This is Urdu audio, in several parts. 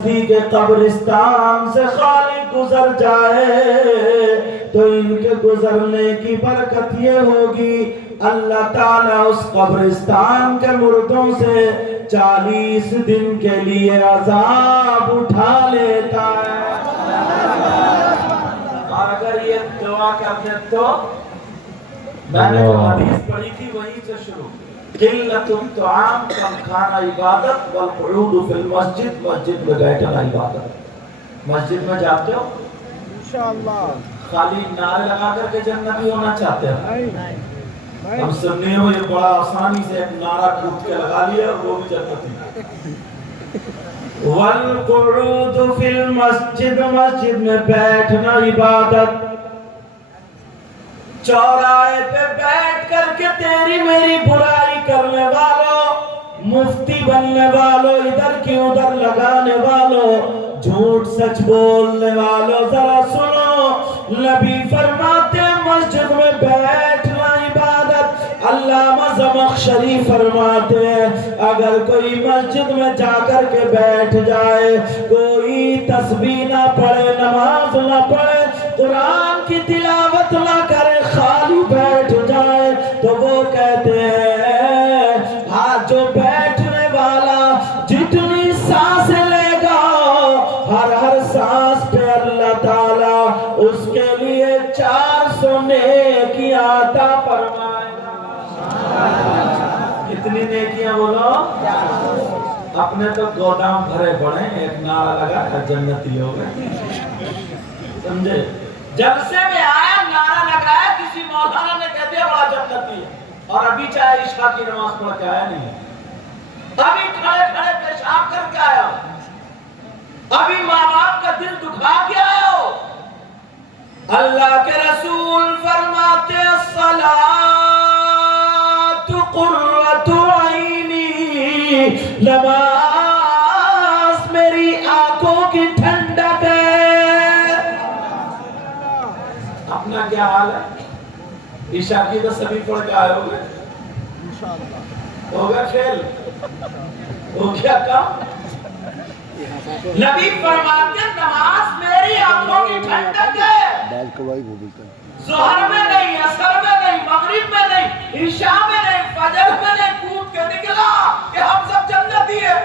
کے قبرستان سے خالق گزر جائے تو ان کے گزرنے کی برکت یہ ہوگی اللہ تعالیٰ اس قبرستان کے مردوں سے 40 دن کے لیے عذاب اٹھا لیتا ہے۔ اور اگر یہ دعا کرتے تو میں نے جو حدیث پڑھی تھی وہیں سے شروع، قلت الطعام کم کھانا عبادت والقعود فی المسجد، مسجد میں بیٹھنا عبادت۔ مسجد میں جاتے ہو انشاءاللہ خالی نعرے لگا کر کے جنتی ہونا چاہتے ہیں؟ ہم سننے ہو یہ بڑا آسانی سے ایک نعرہ کھود کے لگا لیا اور وہ بھی جنتی۔ والقعود فی المسجد، مسجد میں بیٹھنا عبادت۔ چوراہے پہ بیٹھ کر کے تیری میری برائی کرنے والوں، مفتی بننے والوں، ادھر کی ادھر لگانے والوں، جھوٹ سچ بولنے والوں، ذرا سنو، نبی فرماتے ہیں مسجد میں بیٹھنا عبادت۔ علامہ زمخشری فرماتے ہیں اگر کوئی مسجد میں جا کر کے بیٹھ جائے، کوئی تسبیح نہ پڑھے، نماز نہ پڑھے، قرآن کی تلاوت نہ کرے، خالی بیٹھ جائے، تو وہ کہتے ہیں ہاں جو بیٹھنے والا جتنی سانسیں لے گا، ہر سانس پہ اللہ تعالیٰ اس کے لیے 400 نیکیاں عطا فرمائے گا۔ کتنی نیکیاں بولو؟ اپنے تو گودام بھرے پڑے، ایک نعرہ لگا کر جنتی ہو گئے، سمجھے؟ جلسے میں آیا، نعرہ لگایا، کسی مولانا نے کہہ دیا بڑا جنتی ہے، اور ابھی چاہے عشاء کی نماز پڑھ کے آیا نہیں، ابھی کھڑے کھڑے پیشاب کر کے آیا، ابھی ماں باپ کا دل دکھا کے آیا ہو۔ اللہ کے رسول فرماتے الصلاۃ قرۃ عینی، نماز میری آنکھوں کی ٹھنڈک ہے۔ اپنا کیا حال ہے؟ عشاء کی تو سبھی پڑھ کے آئے ہوگے، ہو گیا کھیل، ہو گیا کام۔ نبی فرماتے ہیں نماز میری آنکھوں کی ٹھنڈک ہے، ظہر میں نہیں، عصر میں نہیں، مغرب میں نہیں، عشاء میں نہیں، فجر میں نہیں، کود کے نکلا کہ ہم سب جنتی ہیں۔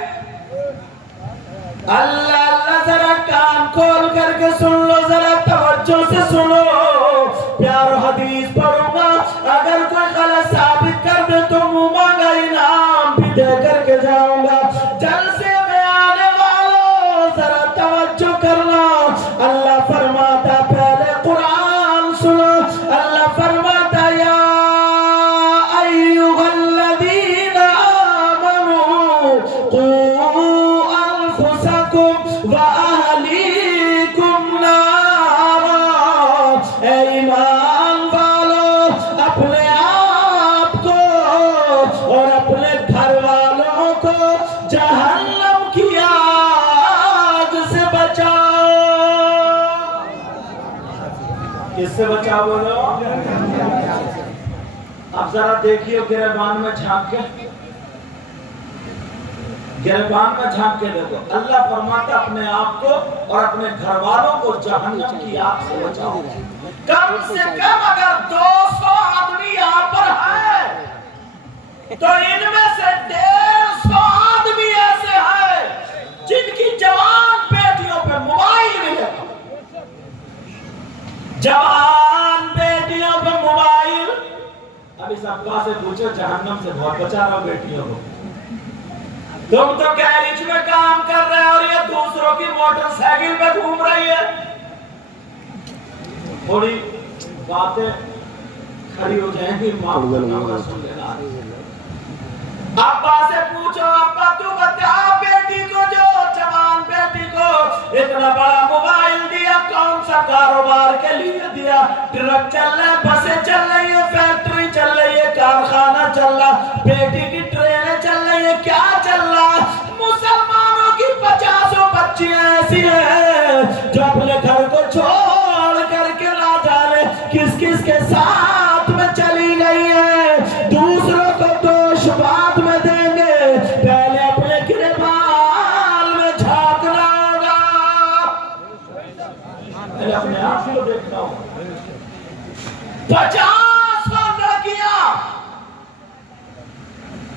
اللہ اللہ، ذرا کان کھول کر کے سن لو، ذرا توجہ سے سنو، پیار حدیث پڑھوں گا، اگر کوئی غلط ثابت کر دے تو منہ مانگا انعام بھی دے کر کے جاؤں گا۔ جلسے میں آنے والوں ذرا توجہ کرنا، اللہ فرماتا پہلے قرآن سنو، اللہ فرماتا یا ایھا الذین آمنوا قوا انفسکم واہلیکم نارا، اے ایمان والو اپنے آپ کو اور اپنے گھر والوں کو جہنم کی آگ سے بچاؤ۔ کس سے بچاؤ بولو؟ اب ذرا دیکھیے گریبان میں جھانک کے، گریبان میں جھانک کے دیکھو، اللہ فرماتا اپنے آپ کو اور اپنے گھر والوں کو جہنم کی آگ سے بچاؤ۔ کم سے کم اگر 200 آدمی یہاں پر ہیں تو ان میں سے 150 آدمی ایسے ہیں جن کی جوان بیٹیوں پہ موبائل بھی ہے، جوان بیٹیوں پہ موبائل۔ اب اس ابا سے پوچھو جہنم سے بہت بچا رہا بیٹیوں کو، تم تو گیریج میں کام کر رہے اور یہ دوسروں کی موٹر سائیکل پہ گھوم رہی ہے۔ تھوڑی باتیں کھڑی ہو جائیں گی، ماں کا سن لینا۔ ابا سے پوچھو ابا تو بتا بیٹی کو، جو جوان بیٹی کو اتنا بڑا موبائل دیا، کون سا کاروبار کے لیے دیا؟ ٹرک چل رہے، بسیں چل رہی ہے، فیکٹری چل رہی ہے، کارخانہ چل رہا، بیٹی کی ٹرینیں چل رہی ہے، کیا چل رہا؟ مسلمانوں کی 50 بچیاں ایسی ہیں جو اپنے گھر کو چھوڑ کر کے نہ جانے کس کس کے ساتھ میں چلی گئی ہیں، دوسروں کو دوش بعد میں دیں گے، پہلے اپنے گریبان میں جھانکنا۔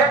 1।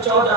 14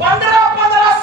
15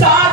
60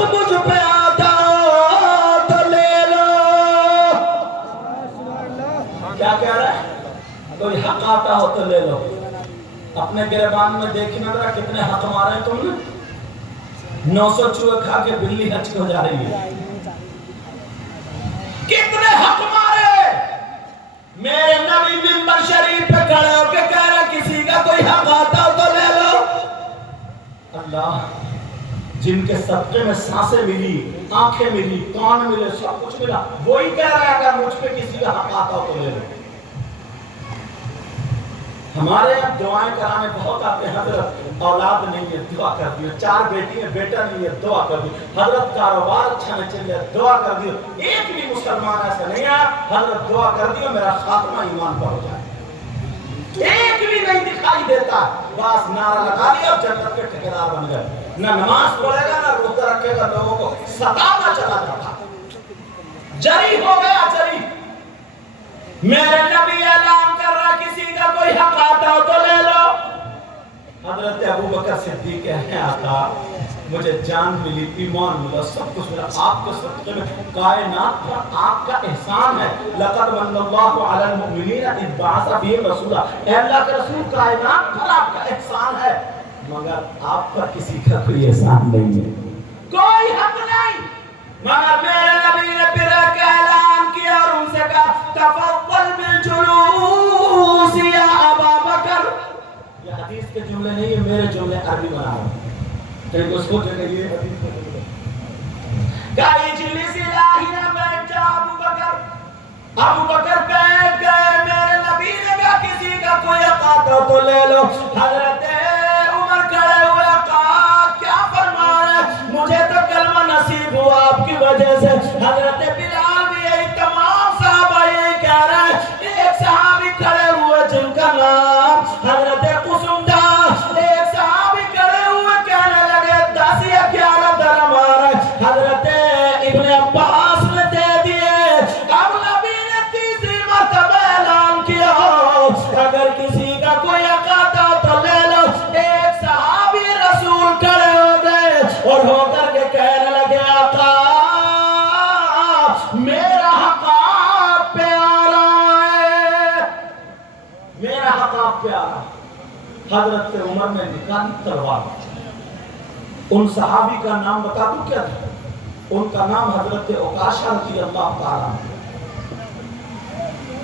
حق مجھ پہ آتا تو لے لو. کیا کہہ رہا ہے؟ کوئی حق آتا ہو تو لے لو. اپنے گریبان میں دیکھنا ذرا کتنے حق مارے ہیں تم نے. 900 چوہے کھا کے بلی حج کو جا رہی ہے. کتنے حق مارے. میرے نبی منبر شریف پہ کھڑے ہو کے کہہ رہا کسی کا کوئی حق آتا ہو تو لے لو. اللہ جن کے صدقے میں سانسیں ملی، آنکھیں ملی، کان ملے، سب کچھ ملا، وہی کہہ رہا ہے اگر مجھ پہ کسی کا حق آتا ہو تو لے لو. ہمارے یہاں دعائیں کرانے بہت آتے ہیں. حضرت اولاد نہیں ہے دعا کر دیو. 4 بیٹی ہیں بیٹا نہیں ہے دعا کر دیو. حضرت کاروبار اچھا نہیں چل رہا دعا کر دیو. ایک بھی مسلمان ایسا نہیں ہے حضرت دعا کر دیو میرا خاتمہ ایمان پر ہو جائے. ایک بھی نہیں دکھائی دیتا. بس نعرہ لگا لیا اور جنت کے ٹھیکیدار بن گئے. نہ نماز پڑھے گا نہ روزہ رکھے گا، لوگوں کو ستانا چلا جاتا. جری ہو گیا جری. میرے نبی اعلان کر رہا کسی کا کوئی حق آتا ہو تو لے لو. حضرت ابوبکر صدیق کہنے آتا مجھے جان ملی، ایمان ملا، سب کچھ ملا آپ کے صدقے میں. کائنات پر آپ کا احسان ہے. لقد من اللہ علی المؤمنین اذ بعث فیہم رسولا. اے اللہ کے رسول کائنات پر آپ کا احسان ہے مگر آپ پر کسی کا کوئی احسان نہیں ہے، کوئی حق نہیں. مگر میرے نبی نے پھر ایک اعلان کیا اور ان سے کہا تفضل بالجلوس یا ابا بکر. یہ حدیث کے جملے نہیں ہیں، میرے جملے عربی بنا رہا ہوں. کہیں کو سوچے کہ یہ حدیث کے جملے کہا اجلس الہی بیٹھ جا ابو بکر. ابو بکر بیٹھ گئے. میرے نبی نے کہا کسی کا کوئی حق آتا ہو تو لے لو. حضرت عمر کھڑے ہوئے کہا کیا فرما رہے مجھے تو کلمہ نصیب ہوا آپ کی وجہ سے. حضرت بلال بھی یہی، تمام صحابہ یہی کہہ رہے ہیں. ایک صحابی کھڑے ہوئے جن کا نام حضرت قسم تھا. ایک صحابی کھڑے ہوئے کہنے لگے 10 یا 11 درہم آ رہے. حضرت ابن عباس نے دے دیے. اب نبی نے تیسری مرتبہ اعلان کیا اگر کسی کا کوئی حق آتا تو لے لو. ایک صحابی رسول کھڑے ہو گئے اور ہو کر کے کہنے لگے آقا میرا حق آپ پہ آ رہا ہے، میرا حق آپ پہ آ رہا ہے. حضرت عمر نے نکالی تلوار. ان صحابی کا نام بتا دوں کیا تھا؟ ان کا نام حضرت عکاشہ رضی اللہ تعالیٰ.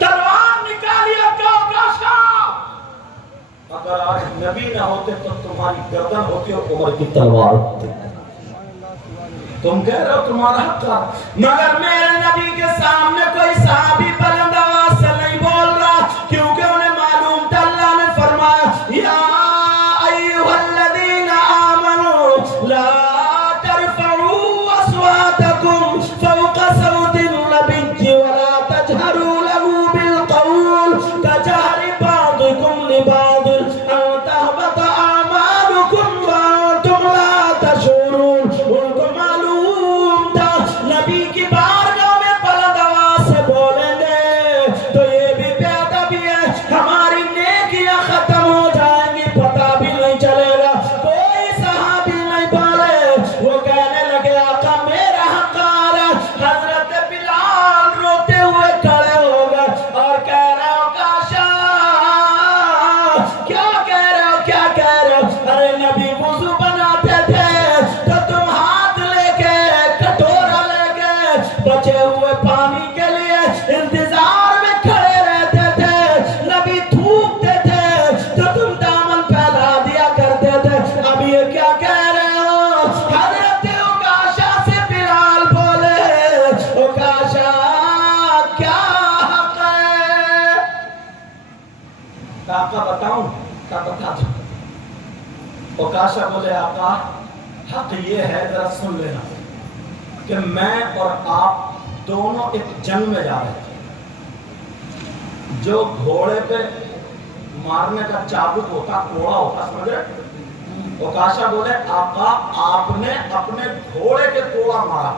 تلوار نکالی عکاشہ. اگر آج نبی نہ ہوتے تو تمہاری گردن ہوتی اور عمر کی تلوار ہوتی. تم کہہ رہے ہو تمہارا حق تھا مگر میرے نبی کے سامنے کوئی صحابی بلند آواز سے نہیں بول رہا کیونکہ انہیں معلوم تھا اللہ نے فرمایا یا ایھا الذین آمنوا لا ترفعوا اصواتکم فوق صوت النبی ولا تجهروا له بالقول كجهر بعضکم لبعض ان تهبط اعمالکم وانتم لا تشعرون. ان کو معلوم تھا نبی کی بارگاہ میں بلند آواز سے بولیں گے تو یہ بھی بے ادبی ہے، ہماری نیکیاں ختم ہو جائیں گی، پتہ بھی نہیں چلے گا. کوئی صحابی نہیں بولے. وہ کہنے لگے آقا میرا حق آ رہا. حضرت بلال روتے ہوئے کھڑے ہو گئے اور کہہ رہے ہو کاشا کیا کہہ رہے ہو کیا کہہ رہے ہو. ارے نبی وضو بناتے تھے تو تم ہاتھ لے کے کٹورا لے کے بچے ہوئے پانی کے لیے انتظار میں کھڑے رہتے تھے. نبی تھوکتے تھے تو تم دامن پھیلا دیا کرتے تھے. اب یہ کیا کہہ رہے ہو؟ حضرت عکاشہ سے بلال بولے عکاشہ کیا حق ہے؟ آقا بتاؤں کیا بتا دوں. عکاشہ بولے آقا حق یہ ہے ذرا سن لینا کہ میں اور آپ دونوں ایک جنگ میں جا رہے تھے. جو گھوڑے پہ مارنے کا چابک ہوتا کوڑا ہوتا سمجھ رہے. عکاشہ بولے آقا آپ نے اپنے گھوڑے کے کوڑا مارا.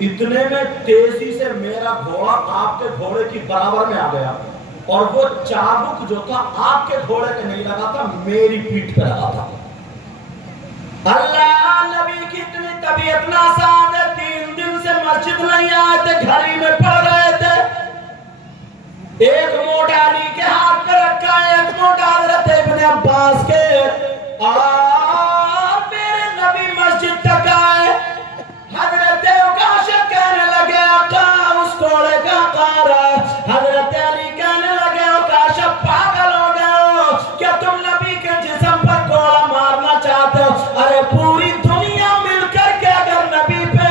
اتنے میں تیزی سے میرا گھوڑا آپ کے گھوڑے کی برابر میں آ گیا اور وہ چابک جو تھا آپ کے گھوڑے کے نہیں لگا تھا، میری پیٹھ پہ لگا تھا. اللہ نبی کی اتنی طبیعت ناساز ہے، 3 دن سے مسجد نہیں آئے تھے، گھر ہی میں پڑھ رہے تھے۔ ایک موٹ علی کے ہاتھ میں رکھا ہے، ایک موٹ حضرت ابن عباس کے، اور میرے نبی مسجد تک آئے۔ حضرت عکاشہ کہنے لگے آقا اس کوڑے کا قارا۔ حضرت علی کہنے لگے عکاشہ پاگل ہو گئے ہو کیا، تم نبی کے جسم پر کوڑا مارنا چاہتے ہو؟ ارے پوری دنیا مل کر کے اگر نبی پہ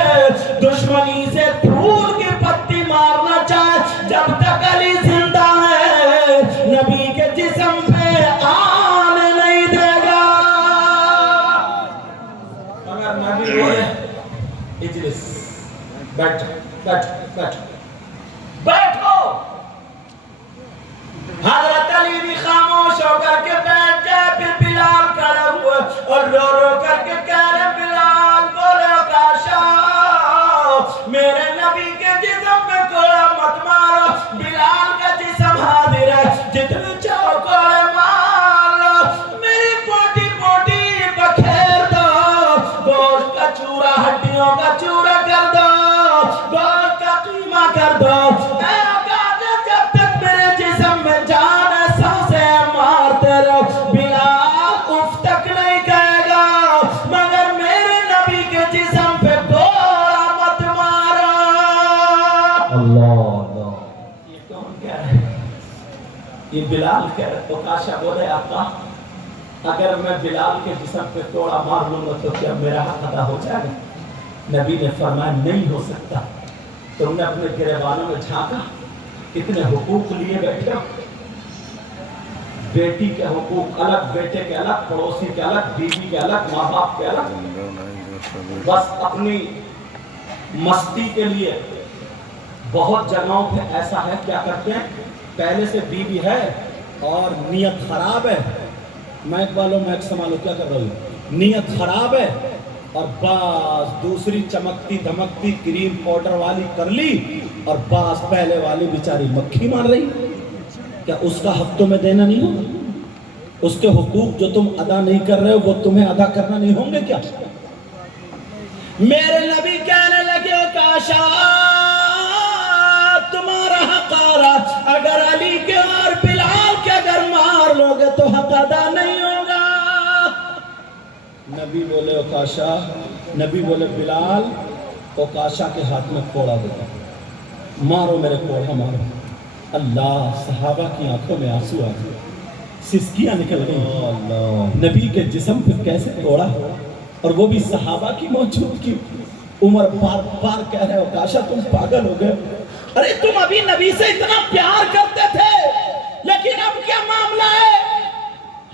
دشمنی سے پھول کی پتی مارنا چاہے، جب تک علی زندہ ہے نبی کے جسم پہ آنے نہیں دے گا۔ مگر نبی بولے اجلس، بیٹھ بیٹھ بیٹھ بیٹھو۔ حضرت علی بھی خاموش ہو کر کے بیٹھ گئے، پھر بلال کھڑے ہوئے اور رو رو کر کے کہہ رہے بلال بولے عکاشہ میرے نبی کے جسم میں کوڑا مت مارو، بلال کا جسم حاضر ہے، جتنے چاہو کوڑے مار لو، میری بوٹی بوٹی بکھیر دو، گوشت کا چورا ہڈیوں کا چورا کر دو، گوشت کا قیمہ کر دو، اے عکاشہ جب تک میرے جسم میں جان ہے سانسیں مارتے رہو۔ بلال اف تک نہیں کہے گا مگر میرے نبی کے جسم پہ کوڑا مت مارو۔ اللہ یہ کون کہہ رہے ہیں؟ یہ بلال کہہ رہے۔ عکاشہ بولے آقا اگر میں بلال کے جسم پہ کوڑا مار لوں گا تو کیا میرا حق ادا ہو جائے گا؟ نبی نے فرمایا نہیں ہو سکتا۔ تم نے اپنے گریبانوں میں جھانکا، کتنے حقوق لیے بیٹھے ہو، بیٹی کے حقوق الگ، بیٹے کے الگ، پڑوسی کے الگ، بیوی کے الگ، ماں باپ کے الگ، بس اپنی مستی کے لیے بہت جگہوں پہ ایسا ہے کیا کرتے ہیں، پہلے سے بیوی ہے اور نیت خراب ہے، میں سنبھالو کیا کر رہا ہوں، نیت خراب ہے اور بعض دوسری چمکتی دھمکتی کریم پاؤڈر والی کر لی اور بعض پہلے والی بیچاری مکھی مار رہی، کیا اس کا حق تمہیں دینا نہیں ہوگا؟ اس کے حقوق جو تم ادا نہیں کر رہے ہو وہ تمہیں ادا کرنا نہیں ہوں گے کیا؟ میرے نبی کہنے لگے عکاشہ تمہارا حق آ رہا، اگر علی کے اور بلال کے اگر مار لو گے تو حق ادا نہیں ہوگا۔ نبی بولے عکاشہ، نبی بولے بلال عکاشہ کے ہاتھ میں کوڑا دے دو، مارو میرے کوڑا مارو۔ اللہ، صحابہ کی آنکھوں میں آنسو آ گئے، سسکیاں نکل گئی، نبی کے جسم پہ کیسے کوڑا، اور وہ بھی صحابہ کی موجودگی۔ عمر بار بار کہہ رہے عکاشہ تم پاگل ہو گئے، ارے تم ابھی نبی سے اتنا پیار کرتے تھے لیکن اب کیا معاملہ ہے؟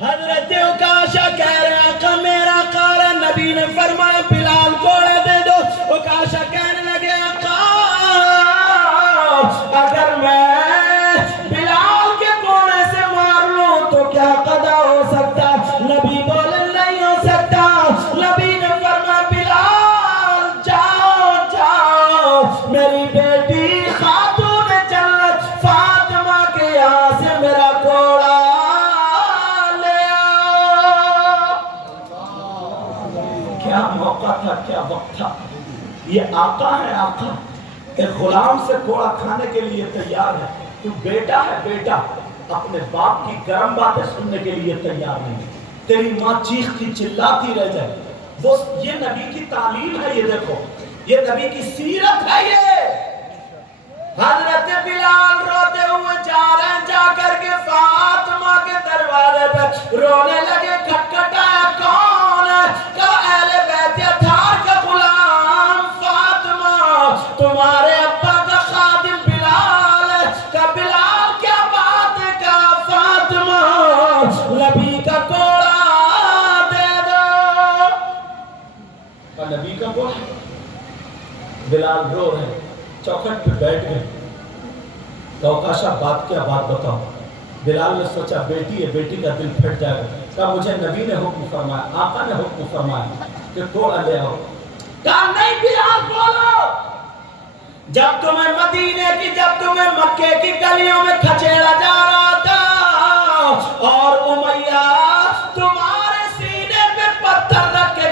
حضرت عکاشہ کہہ رہے آقا میرا قار ہے، نبی نے فرمایا بلال کوڑے دے دو۔ عکاشہ کہنے لگے آقا اگر میں بلال کے کوڑے سے مار لوں تو کیا قضا ہو سکتا؟ نبی بولے نہیں ہو سکتا۔ نبی نے فرمایا بلال جاؤ جاؤ، میری بیٹی خاتون جنت فاطمہ کے یہاں سے میرا کوڑا لے آؤ۔ کیا موقع تھا، کیا وقت تھا۔ یہ آقا ہے، آقا ایک غلام سے کوڑا کھانے کے لیے تیار ہے، تو بیٹا ہے، بیٹا اپنے باپ کی گرم باتیں سننے کے لیے تیار نہیں، تیری ماں چیختی چلاتی رہ جائے۔ یہ نبی کی تعلیم ہے، یہ دیکھو یہ نبی کی سیرت ہے۔ یہ حضرت بلال روتے ہوئے جا رہے ہیں، جا کر کے فاطمہ کے دروازے پہ رونے لگے، کھٹکھٹایا کون ہے؟ کہا اہل بیت اطہار کا غلام فاطمہ، تمہارے ابا کا خادم بلال ہے۔ کہا بلال کیا بات ہے؟ کہا فاطمہ نبی کا کوڑا دے دو۔ کہا نبی کا کوڑا؟ بلال رو رہے، چوکھٹ پہ بیٹھ گئے۔ کہا عکاشہ بات کیا، بات بتاؤ۔ بلال نے سوچا بیٹی ہے، بیٹی کا دل پھٹ جائے گا۔ کہا مجھے نبی نے حکم فرمایا، آقا نے حکم فرمایا کہ کوڑا لے آؤ۔ کہا نہیں بلال بولو، جب تمہیں مدینے کی، جب تمہیں مکے کی گلیوں میں کھچیڑا جا رہا تھا اور امیہ تمہارے سینے پہ پتھر رکھ کے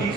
20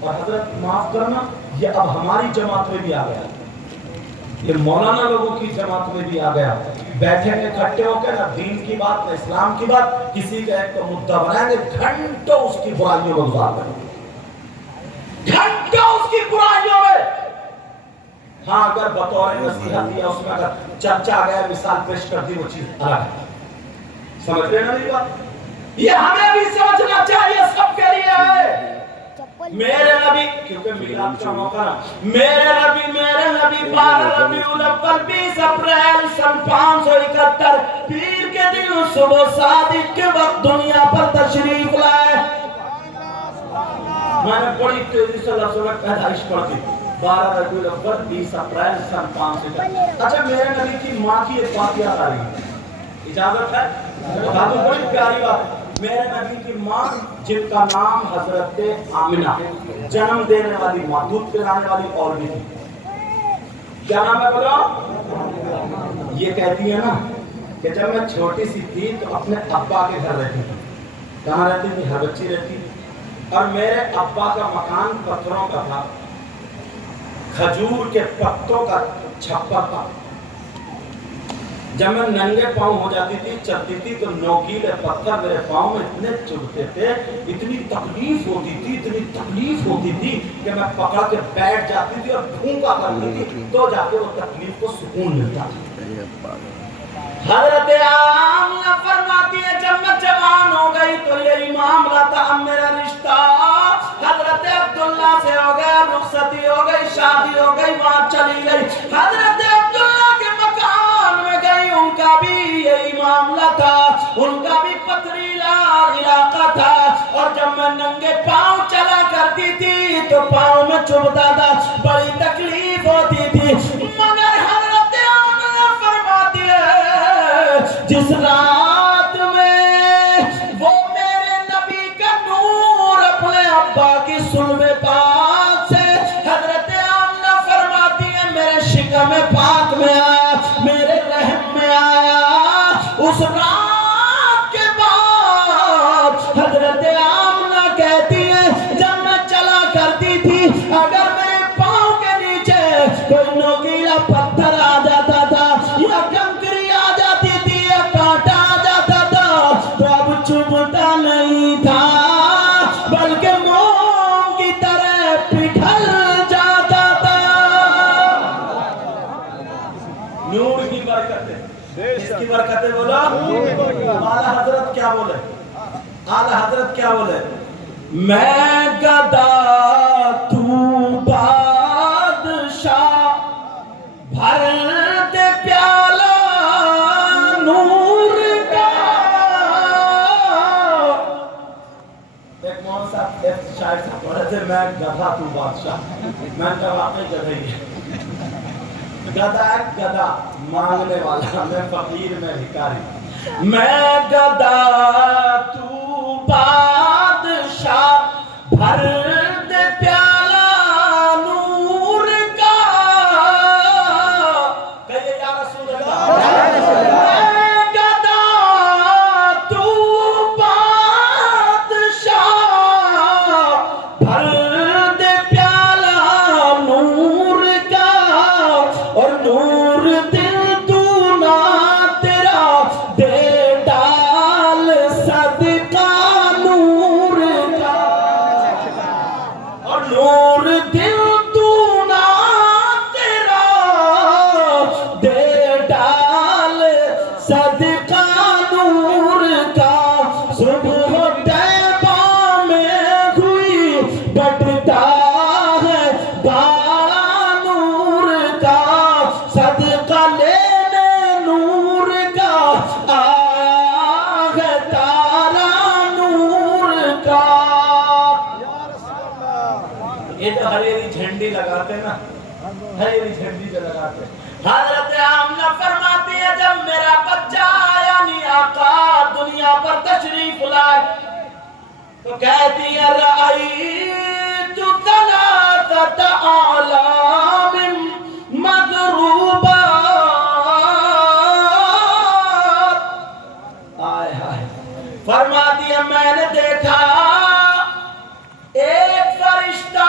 اور حضرت معاف کرنا یہ اب ہماری جماعت میں بھی آ گیا, یہ مولانا لوگوں کی جماعت میں بھی آ گیا. بیٹھیں گے کھٹے ہو کے, نہ دین کی بات نہ اسلام کی بات, کسی کا ایک تو مدعا بنائیں گے, گھنٹوں اس کی برائیوں میں گزار دیں گے, گھنٹوں اس کی برائیوں میں. ہاں اگر بطور نصیحت یا اس میں اگر چرچا آ گیا, مثال پیش کر دی, وہ چیز الگ ہے. سمجھ رہے نا یہ بات؟ یہ ہمیں بھی سمجھنا چاہیے, سب کے لیے ہے. میرے نبی, کیونکہ میلاد کا موقع نا, میرے نبی 12 ربیع الاول 20 اپریل سن 571 پیر کے دن صبح صادق کے وقت دنیا پر تشریف لائے. میں نے بڑی تیزی سے لفظوں میں پیدائش پڑھ دی, 12 ربیع الاول 20 اپریل سن 571. اچھا میرے نبی کی ماں کی ایک بات یاد آ رہی ہے, اجازت ہے؟ بڑی پیاری بات ہے. میرے نبی کی ماں جن کا نام حضرت آمنہ, جنم دینے والی ماں, دودھ پلانے والی اور بھی تھی. کیا نام ہے بولو؟ یہ کہتی ہے نا کہ جب میں چھوٹی سی تھی تو اپنے ابا کے گھر رہتی تھی. کہاں رہتی تھی؟ ہر بچی رہتی تھی. اور میرے ابا کا مکان پتھروں کا تھا, کھجور کے پتوں کا چھپر تھا. جب میں ننگے پاؤں ہو جاتی تھی, چلتی تھی, تو نوکیلے پتھر میرے پاؤں میں اتنے چبھتے تھے, اتنی تکلیف ہوتی تھی کہ میں پکڑ کے بیٹھ جاتی تھی اور پھونکا کرتی تھی, تو جا کے وہ تکلیف کو سکون ملتا تھا. حضرت آمنہ فرماتی ہے جب میں جوان ہو گئی تو یہی معاملہ تھا. اب میرا رشتہ حضرت عبداللہ سے ہو گیا, رخصتی ہو گئی, شادی ہو گئی, وہاں چلی گئی. حضرت عبداللہ کے مکان میں گئی, ان کا بھی یہی معاملہ تھا, ان کا بھی پتھریلا علاقہ تھا. اور جب میں ننگے پاؤں چلا کرتی تھی تو پاؤں میں چبھتا تھا, بڑی تکلیف ہوتی تھی. مگر حضرت آمنہ فرماتی ہے جس رات میں وہ میرے نبی کا نور اپنے ابا کی صلب پاک سے, حضرت آمنہ فرماتی ہے میرے شکم پاک میں آیا, میرے رحم میں آیا. اس رات کے بعد حضرت آمنہ کہتی ہے جب میں چلا کرتی تھی, اگر میرے پاؤں کے نیچے کوئی نوکیلا پتھر آ جاتا تھا, یا کنکری آ جاتی تھی, یا کانٹا آ جاتا تھا, تو اب چبھتا نہیں تھا, بلکہ موم کی طرح پگھل جاتا تھا. نور کی برکتیں, اس کی برکتیں بولا. اعلیٰ حضرت کیا بولے, اعلیٰ حضرت کیا بولے, میں گدا تو بادشاہ, بھر دے پیالہ نور کا. ایک مولانا صاحب ایک شاعر صاحب پڑھے تھے, میں گدھا تو بادشاہ. میں کہا واقعی گدھا ہی ہے. گدھا ہے, گدھا مانگنے والا, میں فقیر میں بھکاری. میں گدھا تو بادشاہ, بھر دے پیالہ نور کا. کہیے یا رسول اللہ. میں گدھا تو بادشاہ, بھر دے پیالہ نور کا. اور نور دل تو نہ تیرا دے ڈال صدقہ نور کا. اور نور دل تو نہ تیرا دے ڈال صدقہ نور کا. صبح طیبہ میں ہوئی بٹتا ہے بارہ نور کا. صدقہ لینے نور کا آیا ہے تارا نور کا. یہ جو ہریری جھنڈی لگاتے نا, ہریری جھنڈی جو لگاتے, حضرت آمنہ فرماتی ہے جب میرا بچہ یعنی آقا دنیا پر تشریف لائے تو کہتی ہے رأیت ثلاثة أعلام مغروبات. آئے آئے فرماتی ہے میں نے دیکھا ایک فرشتہ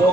2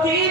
3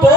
2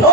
2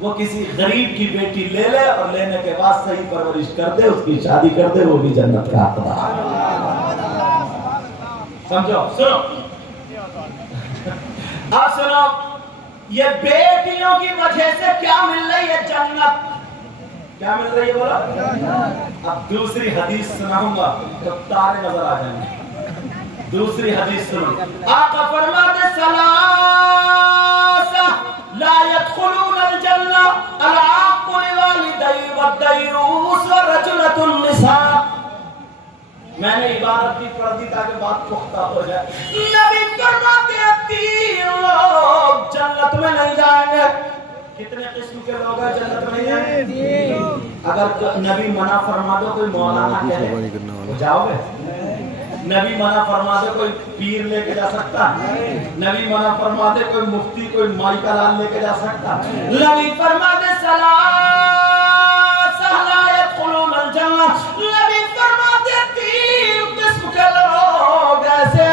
وہ کسی غریب کی بیٹی لے لے اور لینے کے بعد صحیح پرورش کر دے، اس کی شادی کر دے، وہ بھی جنت کا حقدار۔ سمجھو، سنو اب سنو، یہ بیٹیوں کی وجہ سے کیا مل رہی ہے؟ جنت۔ کیا مل رہی ہے بولا؟ اب دوسری حدیث سناؤں گا تو تارے نظر آ جائیں گے۔ دوسری حدیث سنو، آقا فرماتے ثلاثہ لا يدخلون الجنہ العاق لوالدی والدیوس ورجلۃ النساء۔ میں نے عبارت بھی پڑھ دی تاکہ بات پختہ ہو جائے۔ نبی فرماتے ہیں 3 لوگ جنت میں نہیں جائیں گے۔ کتنے قسم کے لوگ ہیں جنت میں نہیں جائیں گے؟ اگر نبی منع فرما دو، کوئی مولانا کہے جاؤ گے؟ نبی منع فرما دے کوئی پیر لے کے جا سکتا؟ نبی منع فرما دے کوئی مفتی، کوئی مائی کا لال لے کے جا سکتا؟ نبی فرما دے ثلاثہ لا يدخلون الجنہ، نبی فرما دے 3 قسم کے لوگ ایسے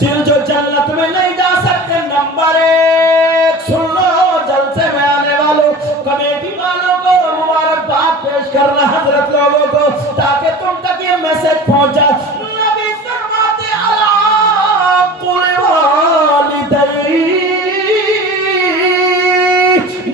جن جو جنت میں نہیں جا سکتے۔ نمبر 1، سن لو جلسے میں آنے والوں، کمیٹی والوں کو مبارکباد پیش کرنا حضرت لوگوں کو تاکہ تم تک یہ میسج پہنچ جائے۔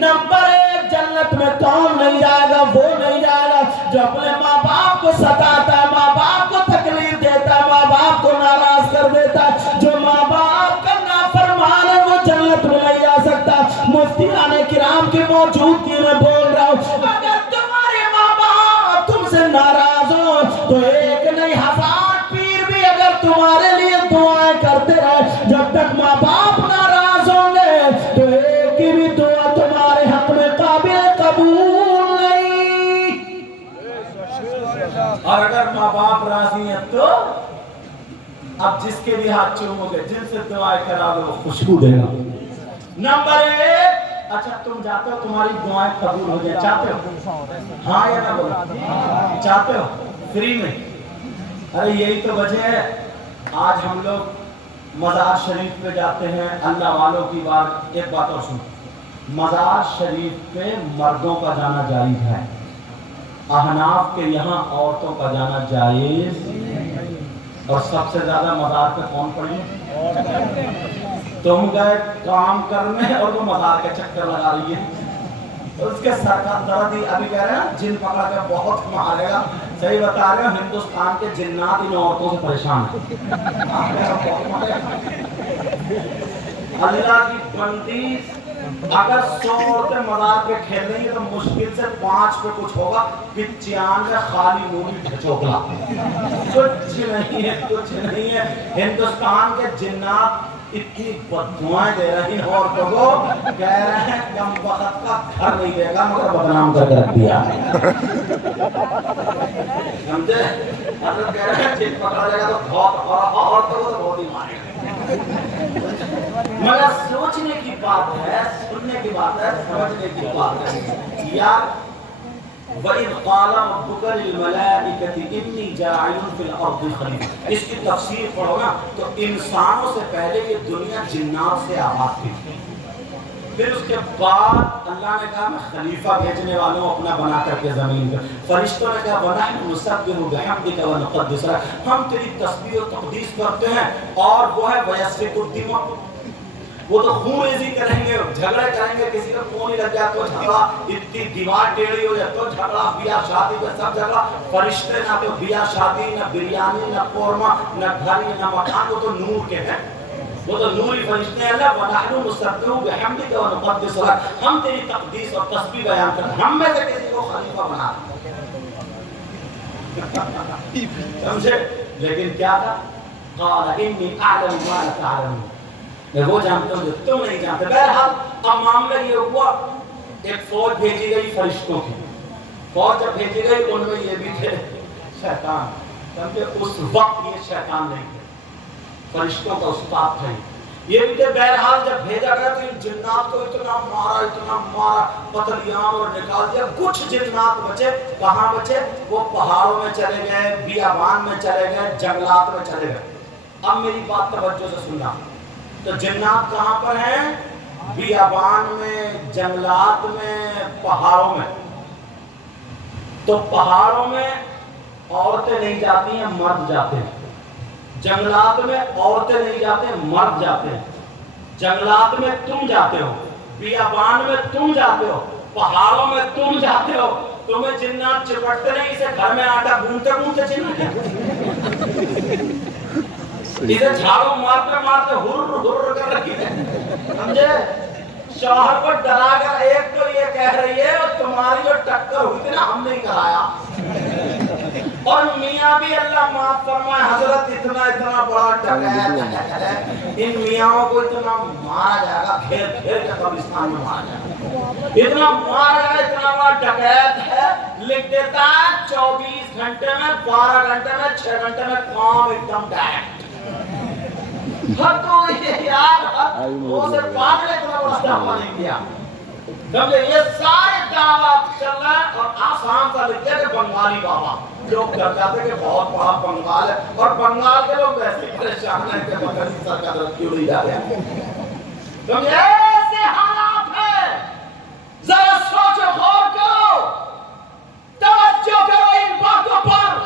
نمبر 1 جنت میں کون نہیں جائے گا؟ وہ نہیں جائے گا جو اپنے ماں باپ کو ستاتا ہے، ماں باپ کو تکلیف دیتا ہے، ماں باپ کو ناراض کر دیتا ہے۔ جو ماں باپ کا نافرمان ہے وہ جنت میں نہیں جا سکتا۔ مفتیان کرام کی موجودگی میں بول رہا ہوں، اگر تمہارے ماں باپ تم سے ناراض ہو تو 1 نہیں 1000 پیر بھی اگر تمہارے لیے دعائیں کرتے رہے، جب تک ماں باپ ناراض ہوں گے تو 1 کی بھی دعا تمہارے حق میں قابل قبول نہیں۔ اور اگر ماں باپ راضی ہیں تو اب جس کے بھی ہاتھ چومو گے، جن سے دعائیں کرا دو، وہ خوشبو دے گا۔ نمبر 1، اچھا تم جاتے ہو تمہاری دعائیں قبول ہو جائیں، چاہتے ہو؟ ہاں یا نہ بولا؟ چاہتے ہو فری میں؟ ارے یہی تو وجہ ہے آج ہم لوگ مزار شریف پہ جاتے ہیں اللہ والوں کی بات۔ ایک بات اور سن، مزار شریف پہ مردوں کا جانا جائز ہے، احناف کے یہاں عورتوں کا جانا جائز۔ اور سب سے زیادہ مزار پہ کون پڑی؟ تم گئے کام کرنے اور وہ مزار کے چکر لگا رہی ہے۔ اس کے سر کا درد ہی ابھی کہہ رہے ہیں جن پکڑ کے بہت مارے گا۔ صحیح بتا رہے ہیں، ہندوستان کے جنات ان عورتوں سے پریشان ہیں۔ اللہ کی بندی اگر 100 عورتیں مزار پہ کھیل رہی ہیں تو مشکل سے 5 پہ کچھ ہوگا، 95 خالی مولی ڈھچوکلا، کچھ نہیں ہے، کچھ نہیں ہے۔ ہندوستان کے جنات اتنی بددعائیں دے رہی ہیں عورتوں کو، کہہ رہے ہیں کم وقت کا گھر نہیں دے گا مگر بدنام کر کے رکھ دیا۔ سمجھے؟ حضرت کہہ رہے ہیں جن پکڑا جائے گا تو بہت، اور عورتوں کو تو بہت ہی مارے گا۔ مگر سوچنے کی بات ہے، سننے کی بات ہے، سمجھنے کی بات ہے یار۔ وَإِذْ قَالَ رَبُّكَ لِلْمَلَائِكَةِ إِنِّي جَاعِلٌ فِي الْأَرْضِ خَلِيفَةً، اس کی تفسیر پڑھو نا تو انسانوں سے پہلے یہ دنیا جنات سے آباد تھی، پھر اس کے بعد اللہ نے کہا میں خلیفہ بھیجنے والوں اپنا بنا کر کے زمین پر۔ فرشتوں نے کہا وَنَحْنُ نُسَبِّحُ بِحَمْدِكَ وَنُقَدِّسُ لَكَ، ہم تیری تسبیح و تقدیس کرتے ہیں۔ اور وہ ہے وَيَسْفِكُ الدِّمَاءَ، وہ تو خون ریزی کریں گے، جھگڑے کریں گے، کسی کا خون ہی لگ جائے تو جھگڑا، اتنی دیوار ٹیڑھی ہو جائے تو جھگڑا، بیاہ شادی پہ سب جھگڑا۔ فرشتے نہ تو بیاہ شادی، نہ بریانی، نہ قورمہ، نہ گھر، نہ مکان، وہ تو نور کے ہیں، وہ تو نوری فرشتے ہیں۔ اللہ وَنَحْنُ نُسَبِّحُ بِحَمْدِكَ وَنُقَدِّسُ لَكَ، ہم تیری تقدیس اور تسبیح بیان کرتے ہیں، ہم میں سے کسی کو خلیفہ بنا۔ سمجھے؟ لیکن کیا تھا؟ قَالَ إِنِّي أَعْلَمُ مَا لَا تَعْلَمُونَ، میں وہ جانتا ہوں جو تم نہیں جانتے۔ بہرحال اب معاملہ یہ ہوا، ایک فوج بھیجی گئی فرشتوں کی، فوج جب بھیجی گئی ان میں یہ بھی تھے شیطان، سمجھے؟ اس وقت یہ شیطان نہیں تھے، فرشتوں کا استاد تھے یہ بھی تھے۔ بہرحال جب بھیجا گیا تو ان جنات کو اتنا مارا پتلیان اور نکال دیا۔ کچھ جنات بچے، کہاں بچے؟ وہ پہاڑوں میں چلے گئے، بیابان میں چلے گئے، جنگلات میں چلے گئے۔ اب میری بات توجہ سے سننا، تو جنات کہاں پر ہیں؟ بیابان میں، جنگلات میں، پہاڑوں میں. تو پہاڑوں میں عورتیں نہیں جاتی ہیں، مرد جاتے ہیں. جنگلات میں عورتیں نہیں جاتے ہیں، مرد جاتے ہیں. جنگلات میں تم جاتے ہو، بیابان میں تم جاتے ہو، پہاڑوں میں تم جاتے ہو. تمہیں جنات چپٹتے نہیں، اسے گھر میں آٹا گھومتے گھومتے جنات کیا اسے جھاڑو مارتے مارتے ہر کر رہی ہے. سمجھے؟ شوہر کو ڈرا کر ایک تو یہ کہہ رہی ہے اور تمہاری جو ٹکر ہوئی تھی نا ہم نے کرایا. اور میاں بھی اللہ معاف فرمائے حضرت اتنا بڑا ڈکیت ہے، ان میاں کو اتنا مارا جائے گا، گھیر گھیر کے قبرستان میں مارا جائے گا. اتنا مارا جائے گا، اتنا بڑا ڈکیت ہے. لکھ دیتا ہے 24 گھنٹے میں، 12 گھنٹے میں، 6 گھنٹے میں کام ایک دم ڈائریکٹ. تو یہ یار وہ سے پاگل اتنا بڑا دعویٰ نہیں کیا. سمجھے؟ یہ سارے دعویٰ چل رہا ہے. اور آسان سا لکھتے ہیں کہ بنگالی بابا لوگ کر جاتے ہیں کہ بہت بڑا بنگال ہے، اور بنگال کے لوگ ویسے پریشان ہیں کہ بکری سر کا درد کیوں نہیں جا رہے ہیں. سمجھے؟ ایسے حالات ہیں. ذرا سوچو، غور کرو، توجہ کرو ان باتوں پر.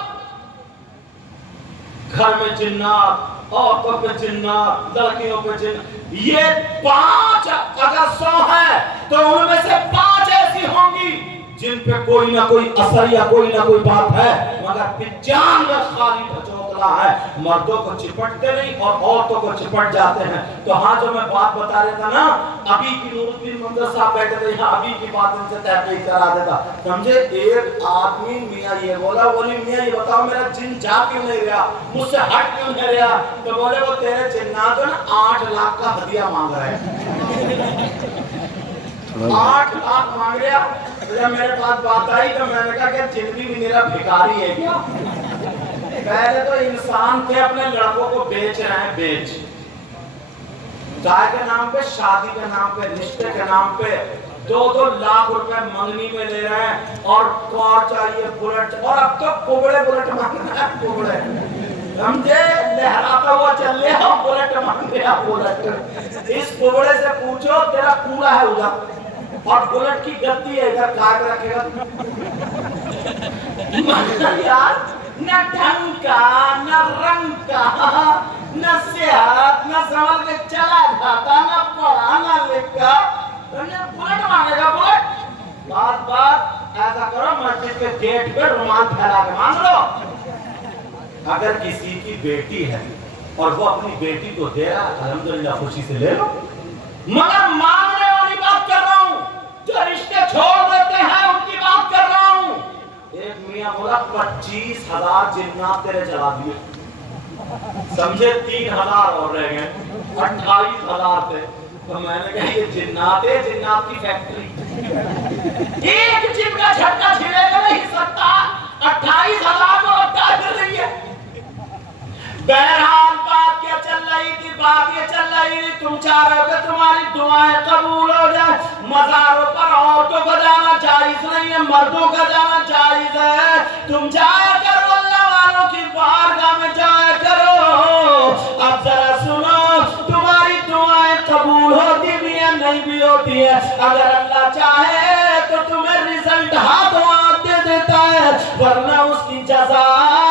گھر میں جنات، عورتوں پہ جنات، لڑکیوں پہ جنات. یہ 5 اگر 100 ہے تو ان میں سے 5 ایسی ہوں گی جن پہ کوئی نہ کوئی اثر یا کوئی نہ کوئی بات ہے، مگر 95 خالی بھچوکلا ہے. مردوں کو چپٹتے نہیں اور عورتوں کو چپٹ جاتے ہیں. تو ہاں جو میں بات بتا رہا تھا نا، ابھی کی نور الدین مندر صاحب بیٹھے تھے یہاں، ابھی کی بات ان سے تحقیق کرا دیتا. سمجھے؟ ایک آدمی میاں یہ بولی میاں یہ بتاؤ میرا جن جا کیوں نہیں رہا، مجھ سے ہٹ کیوں نہیں رہا؟ تو بولے وہ تیرے جنات جو نا 8 لاکھ کا ہدیہ مانگ رہے ہیں. 8 لاکھ مانگ رہا. جب میرے پاس بات آئی تو میں نے کہا کہ جن بھی میرا بھکاری ہے کیا؟ پہلے تو انسان تھے اپنے لڑکوں کو بیچ رہے ہیں، بیچ چائے کے نام پہ، شادی کے نام پہ، رشتے کے نام پہ 2-2 لاکھ روپے منگنی میں لے رہے ہیں. اور کار چاہیے، بلٹ، اور اب تو کوبڑے بلٹ مانگ رہے ہیں. کوبڑے سمجھے؟ لہراتا ہوا چل رہا بلٹ مانگ رہا بلٹ. اس کوبڑے سے پوچھو تیرا کوڑا ہے ادھر اور بلٹ کی گدی ہے ادھر، کہاں پہ رکھے گا؟ یار نہ ڈھنگ کا، نہ رنگ کا، نہ صحت، نہ سنبھل کے چلا جاتا، نہ پڑھا نہ لکھا. بلٹ مانگے گا بلٹ. بات ایسا کرو مسجد کے گیٹ پہ رومال پھیلا کے مانگ لو. اگر کسی کی بیٹی ہے اور وہ اپنی بیٹی کو دے رہا الحمدللہ خوشی سے لے لو. مگر مانگنے والی بات کر رہا ہوں، جو رشتے چھوڑ دیتے ہیں ان کی بات کر رہا ہوں. ایک میاں بولا 25,000 جنات تیرے چلا دیے. سمجھے؟ 3,000 اور رہ گئے، 28,000 تھے. تو میں نے کہا یہ جنات ہے، جنات کی فیکٹری. ایک جن کا جھٹکا چھڑے گا نہیں سکتا. 28,000 کو لگتا کر رہی ہے. بہرحال بات کیا چل رہی تھی؟ بات یہ چل رہی تھی تم چاہ رہے ہو کہ تمہاری دعائیں قبول ہو جائیں. مزاروں پر عورتوں کو جانا جائز نہیں ہے، مردوں کا جانا جائز ہے. تم جایا کرو، اللہ والوں کی بارگاہ میں جایا کرو. اب ذرا سنو، تمہاری دعائیں قبول ہوتی بھی ہیں نہیں بھی ہوتی ہیں. اگر اللہ چاہے تو تمہیں رزلٹ ہاتھوں ہاتھ دے دیتا ہے، ورنہ اس کی جزا،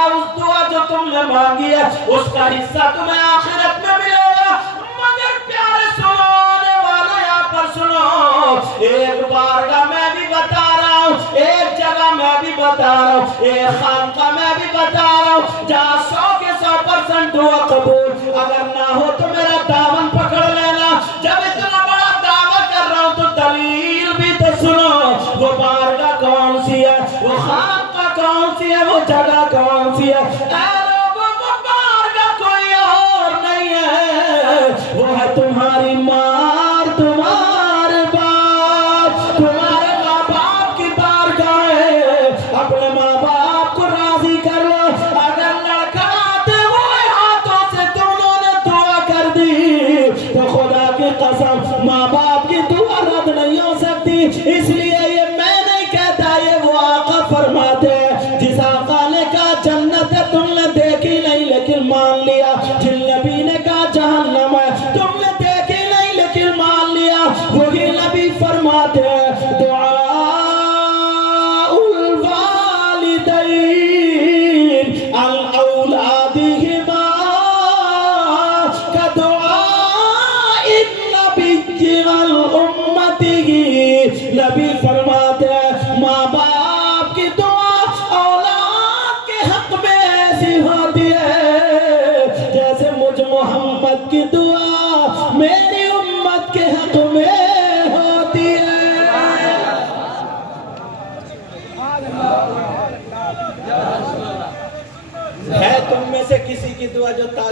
اس دعا جو تم نے مانگی ہے اس کا حصہ تمہیں آخرت میں ملے گا. مگر پیارے سنو، آنے والے یہاں پر سنو، ایک بارگاہ میں بھی بتا رہا ہوں، ایک جگہ میں بھی بتا رہا ہوں، ایک خانقاہ میں بھی بتا رہا ہوں جہاں 100 کے 100% دعا قبول. اگر نہ ہو تو میرا دامن پکڑ لینا. جب اتنا بڑا دعویٰ کر رہا ہوں تو دلیل بھی تو سنو. وہ بارگاہ کون سی ہے، وہ خانقاہ کون سی ہے، وہ جگہ کون سی ہے؟ اے لوگوں، وہ بارگاہ کوئی اور نہیں ہے، وہ ہے تمہاری ماں، تمہارے باپ، تمہارے ماں باپ کی بارگاہ ہے. اپنے ماں باپ کو راضی کر لو. اگر لڑکھڑاتے ہوئے ہاتھوں سے دونوں نے دعا کر دی تو خدا کی قسم ماں باپ کی دعا رد نہیں ہو سکتی. اس لیے یہ میں نہیں کہتا، یہ وہ آقا فرماتے ہیں جس آقا نے کہا جنت ہے تم نے دیکھی نہیں لیکن مان لیا، جن نبی نے کہا جہنم ہے تم نے دیکھی نہیں لیکن مان لیا.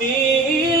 3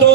2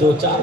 2-4